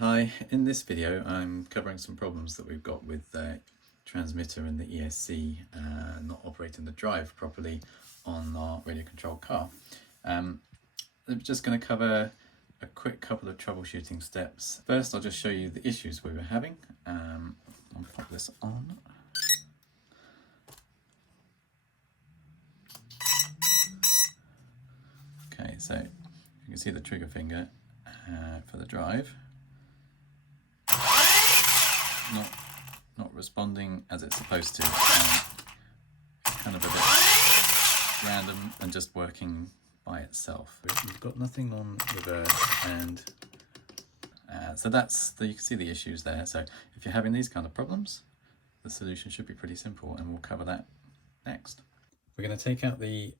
Hi, in this video I'm covering some problems that we've got with the transmitter and the ESC not operating the drive properly on our radio controlled car. I'm just going to cover a quick couple of troubleshooting steps. First I'll just show you the issues we were having. I'll pop this on. Okay, so you can see the trigger finger for the drive. Not responding as it's supposed to. Kind of a bit random and just working by itself. We've got nothing on reverse, and so you can see the issues there. So if you're having these kind of problems, the solution should be pretty simple, and we'll cover that next. We're going to take out the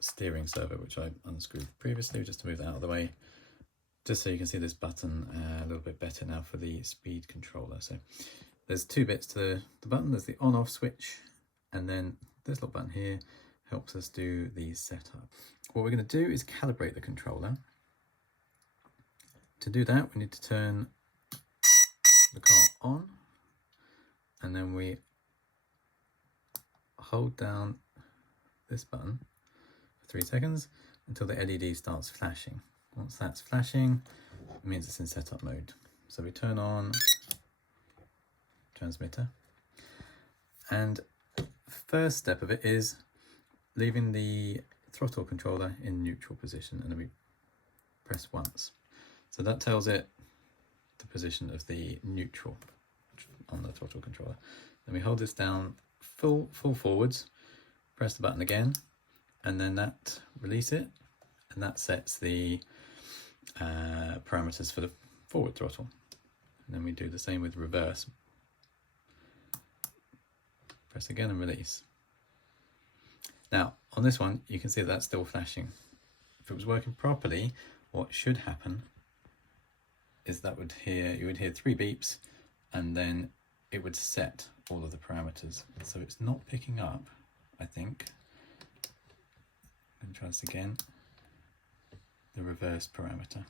steering servo, which I unscrewed previously, just to move that out of the way, just so you can see this button a little bit better now for the speed controller. So there's two bits to the button. There's the on-off switch, and then this little button here helps us do the setup. What we're going to do is calibrate the controller. To do that, we need to turn the car on, and then we hold down this button for 3 seconds until the LED starts flashing. Once that's flashing, it means it's in setup mode. So we turn on transmitter, and first step of it is leaving the throttle controller in neutral position, and then we press once. So that tells it the position of the neutral on the throttle controller. Then we hold this down full forwards, press the button again, and then that release it, and that sets the parameters for the forward throttle. And then we do the same with reverse. Press again and release. Now on this one you can see that's still flashing. If it was working properly, what should happen is that you would hear 3 beeps, and then it would set all of the parameters. So it's not picking up, I think. And try this again. The reverse parameter.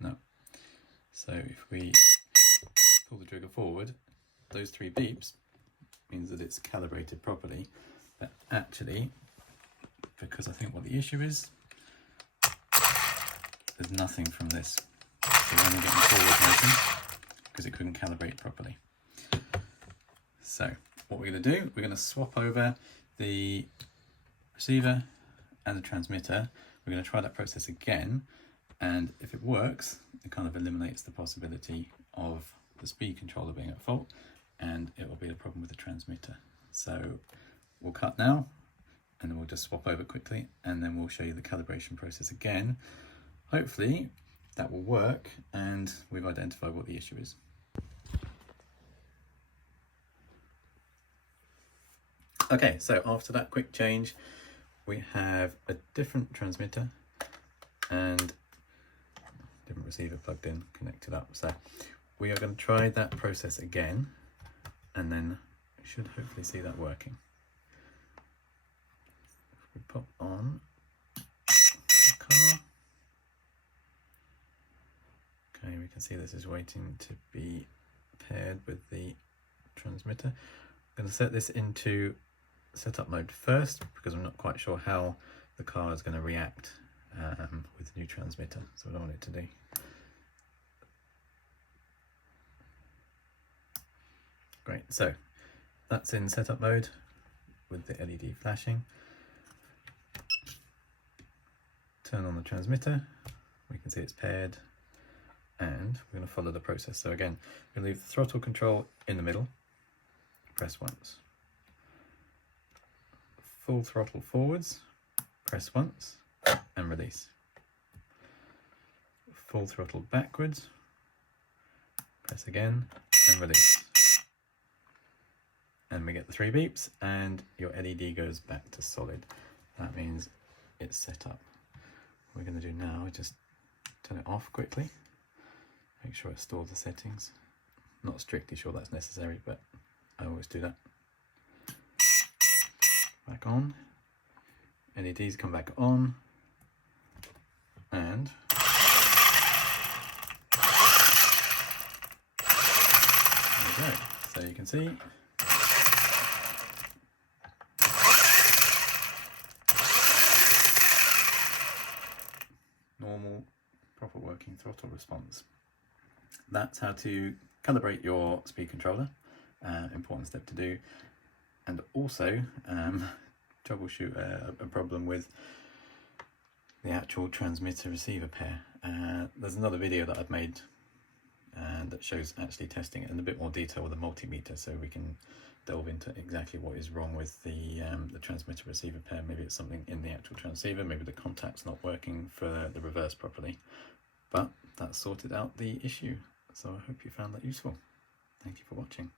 No. So if we pull the trigger forward, those 3 beeps means that it's calibrated properly, but actually, because I think what the issue is, there's nothing from this. So we're only getting forward motion because it couldn't calibrate properly. So what we're going to do, we're going to swap over the receiver and the transmitter. We're going to try that process again, and if it works, it kind of eliminates the possibility of the speed controller being at fault, and it will be a problem with the transmitter. So we'll cut now, and then we'll just swap over quickly, and then we'll show you the calibration process again. Hopefully that will work, and we've identified what the issue is. Okay, so after that quick change, we have a different transmitter and different receiver plugged in, connected up. So we are going to try that process again, and then we should hopefully see that working. If we pop on the car, okay, we can see this is waiting to be paired with the transmitter. I'm going to set this into setup mode first, because I'm not quite sure how the car is going to react with the new transmitter, so I don't want it to do. Great, so that's in setup mode with the LED flashing. Turn on the transmitter, we can see it's paired, and we're going to follow the process. So again, we're going to leave the throttle control in the middle, press once. Full throttle forwards, press once and release. Full throttle backwards, press again and release. And we get the 3 beeps, and your LED goes back to solid. That means it's set up. What we're going to do now is just turn it off quickly. Make sure I store the settings. Not strictly sure that's necessary, but I always do that. Back on. LEDs come back on. And there we go. So you can see normal, proper working throttle response. That's how to calibrate your speed controller. Important step to do. And also troubleshoot a problem with the actual transmitter receiver pair. There's another video that I've made that shows actually testing it in a bit more detail with a multimeter, so we can delve into exactly what is wrong with the transmitter receiver pair. Maybe it's something in the actual transceiver, maybe the contact's not working for the reverse properly, but that sorted out the issue. So I hope you found that useful. Thank you for watching.